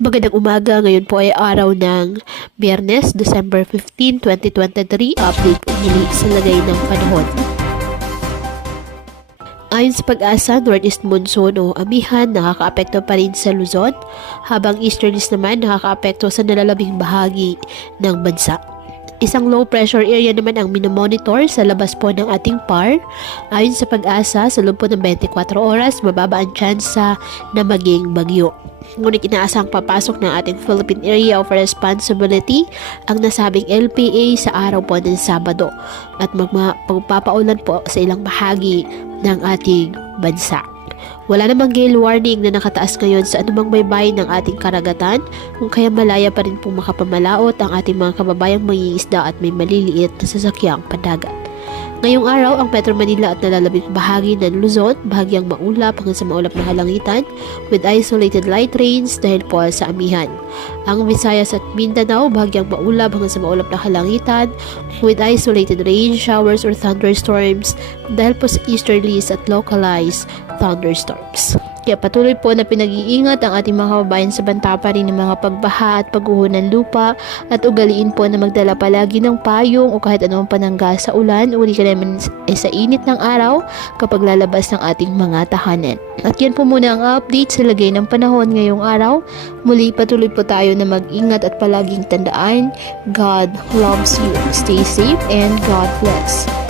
Magandang umaga, ngayon po ay araw ng Biyernes, December 15, 2023. Update po muli sa lagay ng panahon. Ayon sa pag-asa, northeast monsoon o amihan nakakaapekto pa rin sa Luzon, habang easterlies naman nakakaapekto sa nalalabing bahagi ng bansa. Isang low pressure area naman ang minomonitor sa labas po ng ating PAR. Ayon sa pag-asa, sa loob po ng 24 oras, mababa ang tsansa na maging bagyo. Ngunit inaasang papasok ng ating Philippine Area of Responsibility ang nasabing LPA sa araw po ng Sabado at magpapaulan po sa ilang bahagi ng ating bansa. Wala namang gale warning na nakataas ngayon sa anumang baybayin ng ating karagatan, kung kaya malaya pa rin pong makapamalaot ang ating mga kababayang mangingisda at may maliliit na sasakyang pandagat. Ngayong araw, ang Metro Manila at nalalabing bahagi ng Luzon, bahagyang maulap hanggang sa maulap na kalangitan with isolated light rains dahil po sa amihan. Ang Visayas at Mindanao, bahagyang maulap hanggang sa maulap na kalangitan with isolated rain showers or thunderstorms dahil po sa easterlies at localized thunderstorms. Kaya patuloy po na pinag-iingat ang ating mga kababayan sa banta pa rin ng mga pagbaha at pagguho ng lupa at ugaliin po na magdala palagi ng payong o kahit anong panangga sa ulan o di ka naman sa init ng araw kapag lalabas ng ating mga tahanan. At yan po muna ang update sa lagay ng panahon ngayong araw. Muli patuloy po tayo na mag-ingat at palaging tandaan, God loves you. Stay safe and God bless.